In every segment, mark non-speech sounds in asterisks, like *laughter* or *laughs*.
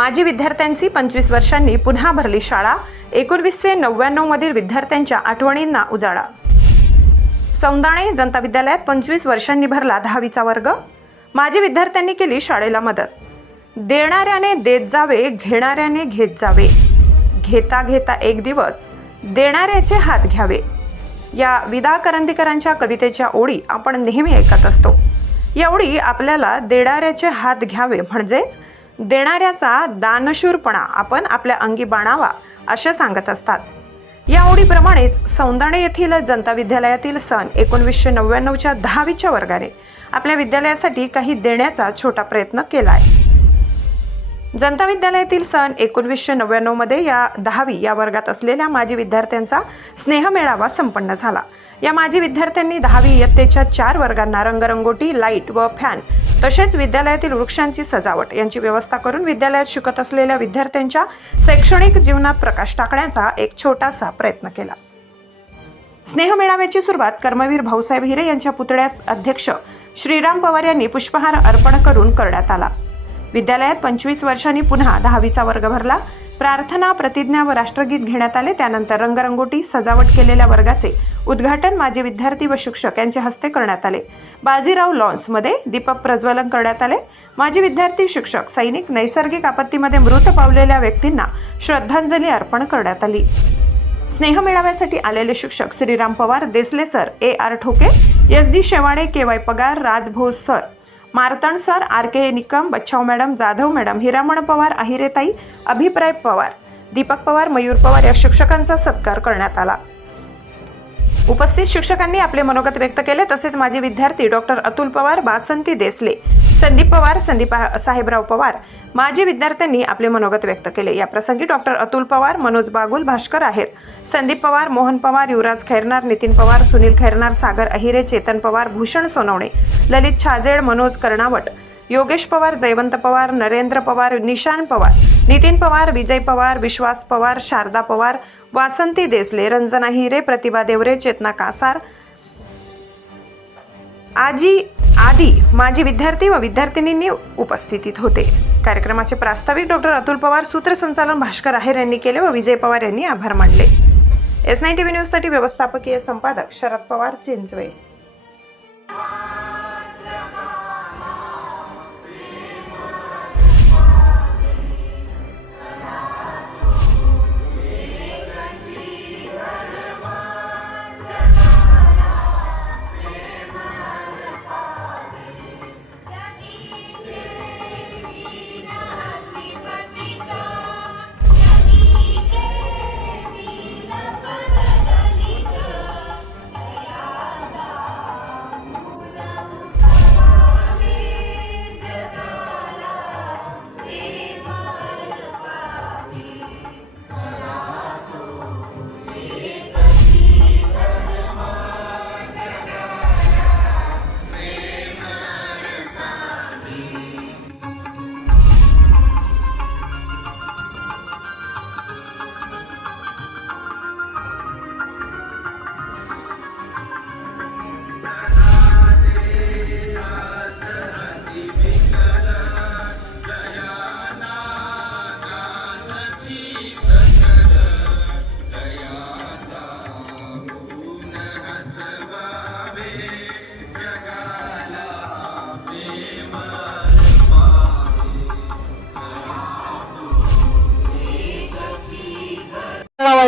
माजी विद्यार्थ्यांची पंचवीस वर्षांनी पुन्हा भरली शाळा. एकोणवीसशे नव्याण्णवमधील विद्यार्थ्यांच्या आठवणींना उजाळा. सौंदाणे जनता विद्यालयात पंचवीस वर्षांनी भरला दहावीचा वर्ग. माजी विद्यार्थ्यांनी केली शाळेला मदत. देणाऱ्याने देत जावे घेणाऱ्याने घेत जावे. घेता घेता एक दिवस देणाऱ्याचे हात घ्यावे. या विदा करंदीकरांच्या कवितेच्या ओळी आपण नेहमी ऐकत असतो. या ओळी आपल्याला देणाऱ्याचे हात घ्यावे म्हणजेच देणाऱ्याचा दानशूरपणा आपण आपल्या अंगी बाणावा असे सांगत असतात. या ओळीप्रमाणेच सौंदाणे येथील जनता विद्यालयातील सन एकोणवीसशे नव्याण्णवच्या दहावीच्या वर्गाने आपल्या विद्यालयासाठी काही देण्याचा छोटा प्रयत्न केला आहे जनता विद्यालयातील सन एकोणवीसशे नव्याण्णवमध्ये या दहावी या वर्गात असलेल्या माजी विद्यार्थ्यांचा स्नेहमेळावा संपन्न झाला. या माजी विद्यार्थ्यांनी दहावी इयत्तेच्या चार वर्गांना रंगरंगोटी लाइट व फॅन तसेच विद्यालयातील वृक्षांची सजावट यांची व्यवस्था करून विद्यालयात शिकत असलेल्या विद्यार्थ्यांच्या शैक्षणिक जीवनात प्रकाश टाकण्याचा एक छोटासा प्रयत्न केला. स्नेह मेळाव्याची सुरुवात कर्मवीर भाऊसाहेब हिरे यांच्या पुतळ्यास अध्यक्ष श्रीराम पवार यांनी पुष्पहार अर्पण करून करण्यात आला. विद्यालयात पंचवीस वर्षांनी पुन्हा दहावीचा वर्ग भरला. प्रार्थना प्रतिज्ञा व राष्ट्रगीत घेण्यात आले. त्यानंतर रंगरंगोटी सजावट केलेल्या वर्गाचे उद्घाटन माजी विद्यार्थी व शिक्षक यांच्या हस्ते करण्यात आले. बाजीराव लॉन्समध्ये दीपक प्रज्वलन करण्यात आले. माजी विद्यार्थी शिक्षक सैनिक नैसर्गिक आपत्तीमध्ये मृत पावलेल्या व्यक्तींना श्रद्धांजली अर्पण करण्यात आली. स्नेह मेळाव्यासाठी आलेले शिक्षक Shriram Pawar Desale sir A R Thoke S D Shewade K Y Pagar Rajbhoj sir Martan sir R K Nikam Bachhav madam Jadhav madam Hiraman Pawar अहिरेताई अभिप्राय पवार दीपक पवार मयूर पवार या शिक्षकांचा सत्कार करण्यात आला. उपस्थित शिक्षकांनी आपले मनोगत व्यक्त केले. तसेच माजी विद्यार्थी डॉक्टर अतुल पवार बासंती देसले संदीप पवार संदीप साहेबराव पवार माजी विद्यार्थ्यांनी आपले मनोगत व्यक्त केले. या प्रसंगी डॉक्टर अतुल पवार मनोज बागुल भास्कर आहेर संदीप पवार मोहन पवार युवराज खैरनार नितीन पवार सुनील खैरनार सागर अहिरे चेतन पवार भूषण सोनवणे ललित छाजेड मनोज कर्णावट योगेश पवार जयवंत पवार नरेंद्र पवार निशान पवार नितीन पवार विजय पवार विश्वास पवार शारदा पवार वासंती देसले रंजना हिरे प्रतिभा देवरे चेतना कासार आजी आदी माजी विद्यार्थी व विद्यार्थिनींनी उपस्थितीत होते. कार्यक्रमाचे प्रास्ताविक डॉक्टर अतुल पवार सूत्रसंचालन भास्कर आहेर यांनी केले व विजय पवार यांनी आभार मानले. एस नाईन टी व्ही न्यूजसाठी व्यवस्थापकीय संपादक शरद पवार चिंचवे.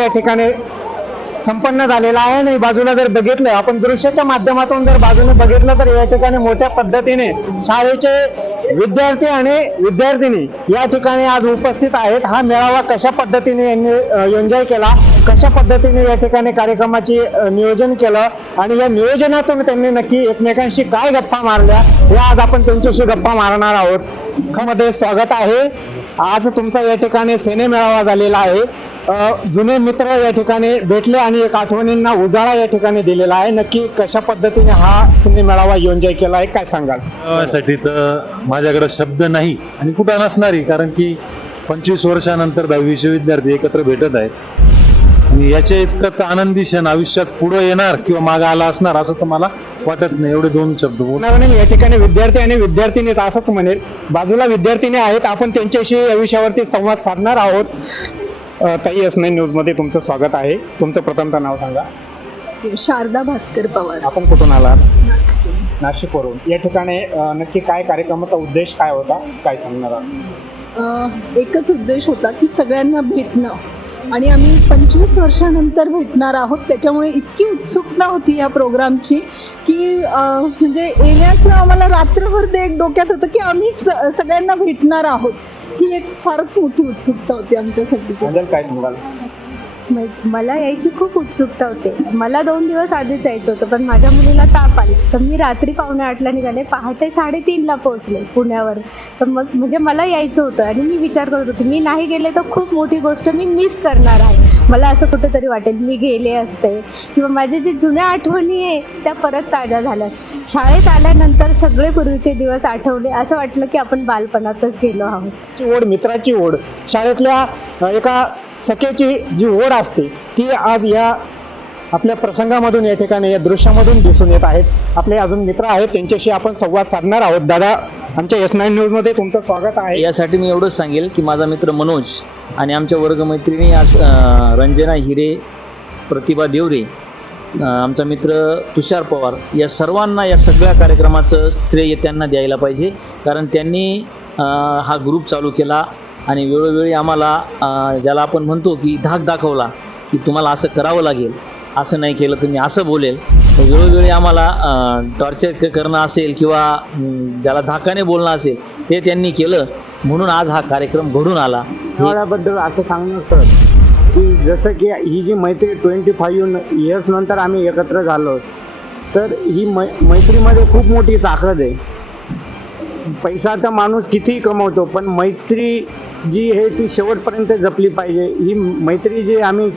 या ठिकाणी संपन्न झालेला आहे आणि बाजूला जर बघितलं आपण दृश्याच्या माध्यमातून जर बाजूने बघितलं तर या ठिकाणी मोठ्या पद्धतीने शाळेचे विद्यार्थी आणि विद्यार्थिनी या ठिकाणी आज उपस्थित आहेत. हा मेळावा कशा पद्धतीने यांनी एन्जॉय केला? कशा पद्धतीने या ठिकाणी कार्यक्रमाची नियोजन केलं? आणि या नियोजनातून त्यांनी नक्की एकमेकांशी काय गप्पा मारल्या? हे आज आपण त्यांच्याशी गप्पा मारणार आहोत. मध्ये स्वागत आहे. आज तुमचा या ठिकाणी सेने मेळावा झालेला आहे. जुने मित्र या ठिकाणी भेटले आणि एक आठवणींना उजाळा या ठिकाणी दिलेला आहे. नक्की कशा पद्धतीने हा सिने मेळावा एन्जॉय केला आहे काय सांगाल? साठी तर माझ्याकडे शब्द नाही आणि कुठं नसणारी कारण की पंचवीस वर्षानंतर दहावीचे विद्यार्थी एकत्र भेटत आहेत. आणि याच्या इतकं तर आनंदी क्षण आयुष्यात पुढे येणार किंवा मागे आला असणार असं तर मला वाटत नाही. एवढे दोन शब्द बोल. होणार नाही या ठिकाणी विद्यार्थी आणि विद्यार्थिनीच असंच म्हणेल. बाजूला विद्यार्थिनी आहेत. आपण त्यांच्याशी या विषयावरती संवाद साधणार आहोत. अ, ताई एस नाईन न्यूजमध्ये तुमचं स्वागत आहे. तुमचं प्रथमतः नाव सांगा. शारदा भास्कर पवार. आपण कुठून आलात? नाशिकवरून. या ठिकाणी अ, नक्की काय कार्यक्रमाचा उद्देश काय होता? काय सांगणार आहात? अं, एकच उद्देश होता की सगळ्यांना भेटणं. आणि आम्ही पंचवीस वर्षानंतर भेटणार आहोत. त्याच्यामुळे इतकी उत्सुकता होती या प्रोग्रामची की म्हणजे येण्याचं आम्हाला रात्रभर ते एक डोक्यात होतं की आम्ही सगळ्यांना भेटणार आहोत. ही एक फारच मोठी उत्सुकता होती आमच्यासाठी. काय सांगाल? मला यायची खूप उत्सुकता होते. मला दोन दिवस आधीच जायचं होतं पण माझ्या मुलीला ताप आली. तर मी रात्री पावणे आठला निघाले. पहाटे साडेतीनला पोहोचले पुण्यावर. तर मग म्हणजे मला यायचं होतं आणि मी विचार करत होते मी नाही गेले तर खूप मोठी गोष्ट मी मिस करणार आहे. मला असं कुठेतरी वाटेल मी गेले असते. किंवा माझ्या जे जुन्या आठवणी आहे त्या परत ताज्या झाल्या शाळेत आल्यानंतर सगळे पूर्वीचे दिवस आठवले असं वाटलं की आपण बालपणातच गेलो आहोत. ओढ मित्राची ओढ. शाळेतल्या एका सख्याची जी ओढ असते ती आज या आपल्या प्रसंगामधून या ठिकाणी या दृश्यामधून दिसून येत आहेत. आपले अजून मित्र आहेत त्यांच्याशी आपण संवाद साधणार आहोत. दादा आमच्या एस नाईन न्यूजमध्ये तुमचं स्वागत आहे. यासाठी मी एवढंच सांगेल की माझा मित्र मनोज आणि आमच्या वर्गमैत्रिणी आज रंजना हिरे प्रतिभा देवरे आमचा मित्र तुषार पवार या सर्वांना या सगळ्या कार्यक्रमाचं श्रेय त्यांना द्यायला पाहिजे. कारण त्यांनी हा ग्रुप चालू केला. आणि वेळोवेळी आम्हाला ज्याला आपण म्हणतो की धाक दाखवला की तुम्हाला असं करावं लागेल असं नाही केलं तर मी असं बोलेल. तर वेळोवेळी आम्हाला टॉर्चर करणं असेल किंवा ज्याला धाकाने बोलणं असेल ते त्यांनी केलं. म्हणून आज हा कार्यक्रम घडून आला. याबद्दल असं सांगणार सर की जसं की ही जी मैत्री ट्वेंटी फाईव्ह इयर्स नंतर आम्ही एकत्र झालो. तर ही मै मैत्रीमध्ये खूप मोठी ताकद आहे. पैसा तर माणूस कितीही कमवतो पण मैत्री जी आहे ती शेवटपर्यंत जपली पाहिजे. ही मैत्री जी आम्ही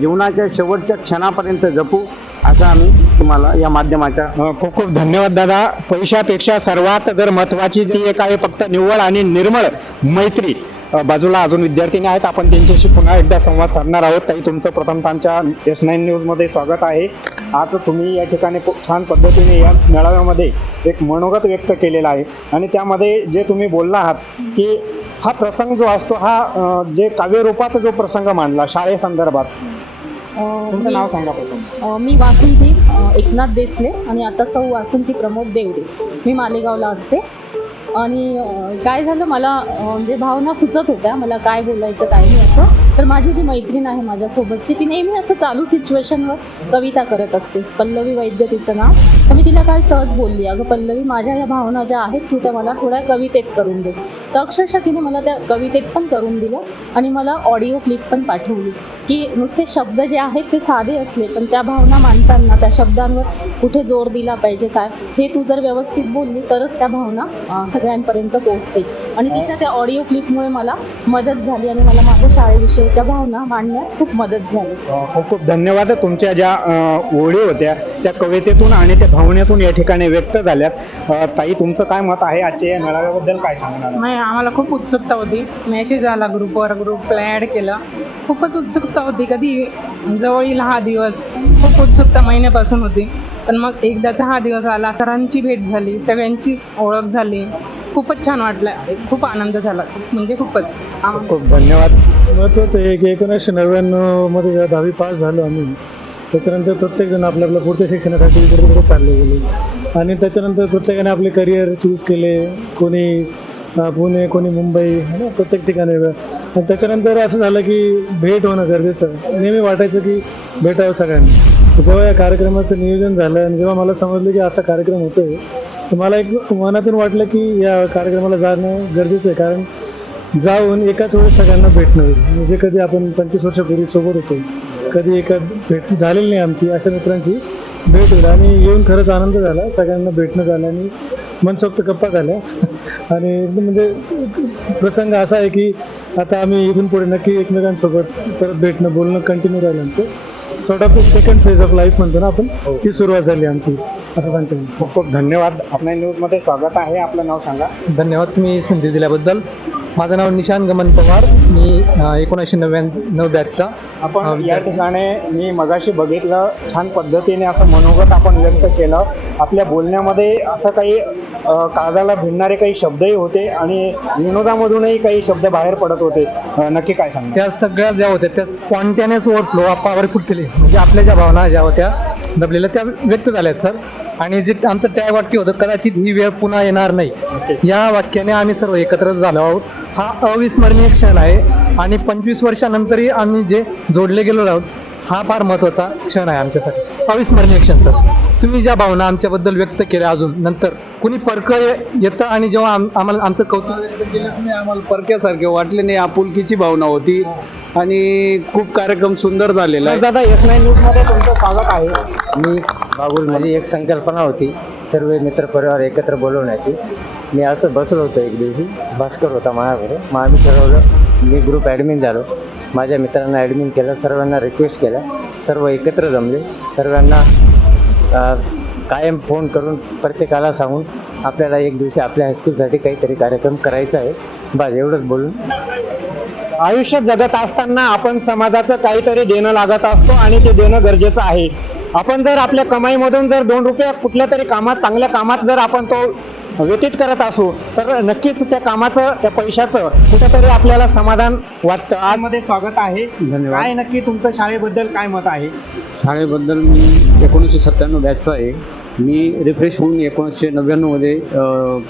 जीवनाच्या शेवटच्या क्षणापर्यंत जपू असं आम्ही तुम्हाला या माध्यमाच्या खूप खूप धन्यवाद दादा. पैशापेक्षा सर्वात जर महत्वाची जी एक आहे फक्त निव्वळ आणि निर्मळ मैत्री. बाजूला अजून विद्यार्थिनी आहेत. आपण त्यांच्याशी पुन्हा एकदा संवाद साधणार आहोत. ताई तुमचं प्रथमतः आमच्या एस नाईन न्यूजमध्ये स्वागत आहे. आज तुम्ही या ठिकाणी खूप छान पद्धतीने या मेळाव्यामध्ये एक मनोगत व्यक्त केलेला आहे. आणि त्यामध्ये जे तुम्ही बोलला आहात की हा प्रसंग जो असतो हा जे काव्यरूपात जो प्रसंग मांडला शाळेसंदर्भात तुमचं नाव सांगा प्रथम. मी वासंती एकनाथ देसले आणि आता सौ वासंती प्रमोद देवरे. मी मालेगावला असते. आणि काय झालं मला म्हणजे भावना सुचत होत्या. मला काय बोलायचं काय नाही असं. तर माझी जी मैत्रीण आहे माझ्यासोबतची ती नेहमी असं चालू सिच्युएशनवर कविता करत असते. पल्लवी वैद्य तिचं नाव. तर मी तिला काल सहज बोलली अगं पल्लवी माझ्या या भावना ज्या आहेत तू त्या मला थोड्या कवितेत करून दे. तर अक्षरशः तिने मला त्या कवितेत पण करून दिलं आणि मला ऑडिओ क्लिप पण पाठवली की नुसते शब्द जे आहेत ते साधे असले पण त्या भावना मांडताना त्या शब्दांवर कुठे जोर दिला पाहिजे काय हे तू जर व्यवस्थित बोलली तरच त्या भावना सगळ्यांपर्यंत पोहोचते आणि तिच्या त्या ऑडिओ क्लिपमुळे मला मदत झाली आणि मला माझ्या शाळेविषयीच्या भावना मांडण्यात खूप मदत झाली. खूप खूप धन्यवाद. तुमच्या ज्या ओळी होत्या त्या कवितेतून आणि त्या भावनेतून या ठिकाणी व्यक्त झाल्यात. ताई तुमचं काय मत आहे? आजच्या या मेळाव्याबद्दल काय सांगणार? नाही आम्हाला खूप उत्सुकता होती. मेसेज आला ग्रुपवर ग्रुपला ॲड केलं. खूपच उत्सुकता होती. कधी जवळ येईल हा दिवस खूप उत्सुकता महिन्यापासून होती. पण मग एकदाचा हा दिवस आला सरांची भेट झाली सगळ्यांचीच ओळख झाली. खूपच छान वाटलं. खूप आनंद झाला. म्हणजे खूपच. खूप धन्यवाद. महत्त्वाचं आहे की एकोणीसशे नव्याण्णवमध्ये जेव्हा दहावी पास झालो आम्ही. त्याच्यानंतर प्रत्येकजण आपल्या आपल्या पुढच्या शिक्षणासाठी इकडे तिकडे चालले गेले. आणि त्याच्यानंतर प्रत्येकाने आपले करिअर चूज केले. कोणी पुणे कोणी मुंबई है ना प्रत्येक ठिकाणी. वेगळं. आणि त्याच्यानंतर असं झालं की भेट होणं गरजेचं. नेहमी वाटायचं की भेटावं सगळ्यांनी. जेव्हा या कार्यक्रमाचं नियोजन झालं आणि जेव्हा मला समजलं की असा कार्यक्रम होतोय तर मला एक मनातून वाटलं की या कार्यक्रमाला जाणं गरजेचं आहे. कारण जाऊन एकाच वेळेस सगळ्यांना भेटणं होईल म्हणजे कधी आपण पंचवीस वर्षापूर्वी सोबत होतो कधी एका भेट झालेली नाही आमची अशा मित्रांची भेट होईल. आणि येऊन खरंच आनंद झाला सगळ्यांना भेटणं झालं आणि मनसोक्त गप्पा झाल्या. *laughs* आणि म्हणजे प्रसंग असा आहे की आता आम्ही इथून पुढे नक्की एकमेकांसोबत परत भेटणं बोलणं कंटिन्यू राहिलं आमचं. Sort of second phase of life म्हणतो ना आपण ती सुरुवात झाली आमची. असं सांगतो मी. खूप खूप धन्यवाद. आपल्या न्यूजमध्ये स्वागत आहे. आपलं नाव सांगा. धन्यवाद तुम्ही संधी दिल्याबद्दल. माझं नाव निशांत गमन पवार. मी एकोणीसशे नव्याण्णव बॅचचा. आपण या ठिकाणी मी मगाशी बघितलं छान पद्धतीने असं मनोगत आपण व्यक्त केलं. आपल्या बोलण्यामध्ये असं काही काळजाला भिडणारे काही शब्दही होते आणि विनोदामधूनही काही शब्द बाहेर पडत होते. नक्की काय सांगता त्या सगळ्या ज्या होत्या त्या स्पॉन्टेनियस ओव्हरफ्लो पॉवरफुल फिलिंग्स म्हणजे आपल्या ज्या भावना ज्या होत्या दबलेल्या त्या व्यक्त झाल्या आहेत सर. आणि जे आमचं टॅग वाक्य होतं कदाचित ही वेळ पुन्हा येणार नाही. या वाक्याने आम्ही सर्व एकत्र झालो आहोत. हा अविस्मरणीय क्षण आहे आणि पंचवीस वर्षानंतरही आम्ही जे जोडले गेलो आहोत हा फार महत्त्वाचा क्षण आहे आमच्यासाठी. अविस्मरणीय क्षण सर. तुम्ही ज्या भावना आमच्याबद्दल व्यक्त केल्या अजून नंतर कुणी परक येतं आणि जेव्हा आम- आम्हाला आमचं कौतुक व्यक्त केलं तुम्ही आम्हाला परक्यासारखे वाटले नाही आपुलकीची भावना होती आणि खूप कार्यक्रम सुंदर झालेला आहे. दादा एस नाईन न्यूजमध्ये तुमचं स्वागत आहे. मी बाबूल माझी एक संकल्पना होती सर्व मित्रपरिवार एकत्र बोलवण्याची. मी असं बसलो होतो एक दिवशी भास्कर होता माझ्याकडे. मग आम्ही ठरवलं मी ग्रुप ॲडमिन झालो. माझ्या मित्रांना ॲडमिन केलं सर्वांना रिक्वेस्ट केल्या सर्व एकत्र जमले. सर्वांना कायम फोन करून प्रत्येकाला सांगून आपल्याला एक दिवशी आपल्या हायस्कूलसाठी काहीतरी कार्यक्रम करायचा आहे. बस एवढंच बोलून. आयुष्य जगत असताना आपण समाजाचं काहीतरी देणं लागत असतो आणि ते देणं गरजेचं आहे. आपण जर आपल्या कमाईमधून जर दोन रुपये कुठल्या तरी कामात चांगल्या कामात जर आपण तो व्यतीत करत असू तर नक्कीच त्या कामाचं त्या पैशाचं कुठेतरी आपल्याला समाधान वाटतं. आज मध्ये स्वागत आहे. धन्यवाद. काय नक्की तुमचं शाळेबद्दल काय मत आहे? शाळेबद्दल मी एकोणीसशे सत्त्याण्णव बॅचचा आहे. मी रिफ्रेश होऊन एकोणीसशे नव्याण्णवमध्ये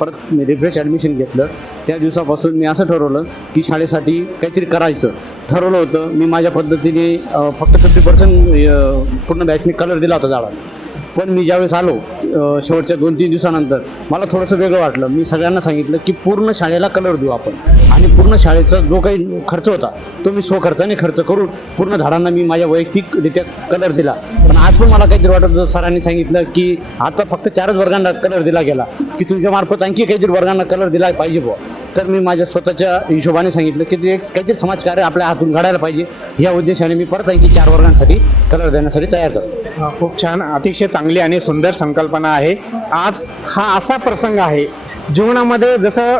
परत मी रिफ्रेश ॲडमिशन घेतलं. त्या दिवसापासून मी असं ठरवलं की शाळेसाठी काहीतरी करायचं. ठरवलं होतं मी माझ्या पद्धतीने फक्त फिफ्टी पर्सेंट पूर्ण बॅचने कलर दिला होता झाडाला पण मी ज्यावेळेस आलो शेवटच्या दोन तीन दिवसानंतर मला थोडंसं वेगळं वाटलं. मी सगळ्यांना सांगितलं की पूर्ण शाळेला कलर देऊ आपण. आणि पूर्ण शाळेचा जो काही खर्च होता तो मी स्वखर्चाने खर्च करून पूर्ण झाडांना मी माझ्या वैयक्तिकरित्या कलर दिला. पण आज पण मला काहीतरी वाटत होतं सरांनी सांगितलं की आता फक्त चारच वर्गांना कलर दिला गेला की तुमच्या मार्फत आणखी काहीतरी वर्गांना कलर दिला पाहिजे बुवा. तर मी माझ्या स्वतःच्या हिशोबाने सांगितलं की ते एक काहीतरी समाजकार्य आपल्या हातून घडायला पाहिजे. या उद्देशाने मी परत आणखी चार वर्गांसाठी कलर देण्यासाठी तयार करतो खूप छान. अतिशय चांगली आणि सुंदर संकल्पना आहे. आज हा असा प्रसंग आहे जीवनामध्ये जसं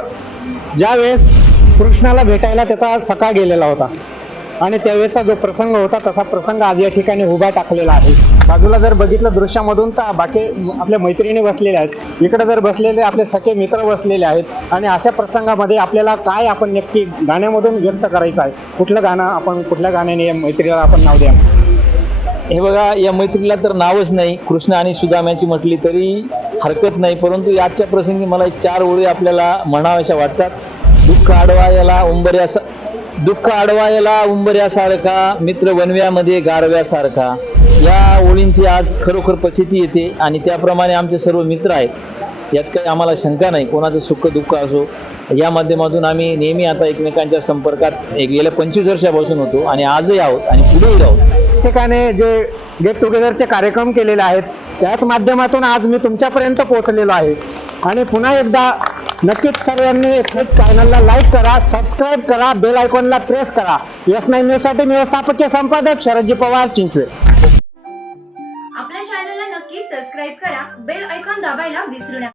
ज्यावेळेस कृष्णाला भेटायला त्याचा सकाळ गेलेला होता. आणि त्यावेळेचा जो प्रसंग होता तसा प्रसंग आज या ठिकाणी उभा टाकलेला आहे. बाजूला जर बघितलं दृश्यामधून तर बाकी आपल्या मैत्रिणी बसलेल्या आहेत. इकडे जर बसलेले आपले सखे मित्र बसलेले आहेत. आणि अशा प्रसंगामध्ये आपल्याला काय आपण नक्की गाण्यामधून व्यक्त करायचं आहे? कुठलं गाणं आपण कुठल्या गाण्याने या मैत्रीला आपण नाव द्या हे बघा या मैत्रीला तर नावच नाही. कृष्ण आणि सुदाम्याची म्हटली तरी हरकत नाही. परंतु याच्या प्रसंगी मला एक चार ओळी आपल्याला म्हणाव्याशा वाटतात. दुःख आडवायला उंबऱ्यासा दुःख आडवायला उंबऱ्यासारखा मित्र वनव्यामध्ये गारव्यासारखा. या ओळींची आज खरोखर पचिती येते आणि त्याप्रमाणे आमचे सर्व मित्र आहेत. यात काही आम्हाला शंका नाही कोणाचं सुख दुःख असो. या माध्यमातून आम्ही नेहमी आता एकमेकांच्या संपर्कात एक गेल्या पंचवीस वर्षापासून होतो आणि आजही आहोत आणि पुढेही आहोत ठिकाणी जे गेट टुगेदरचे कार्यक्रम केलेले आहेत त्याच माध्यमातून आज मी तुमच्यापर्यंत पोहोचलेलो आहे. आणि पुन्हा एकदा नक्कीच सर्वांनी चॅनलला लाईक करा सबस्क्राईब करा बेल आयकॉनला प्रेस करा. एस नाईन न्यूजसाठी मी व्यवस्थापकीय संपादक शरदजी पवार चिंचवे. आपल्या चॅनलला नक्की सबस्क्राईब करा बेल आयकॉन दाबायला विसरू नका.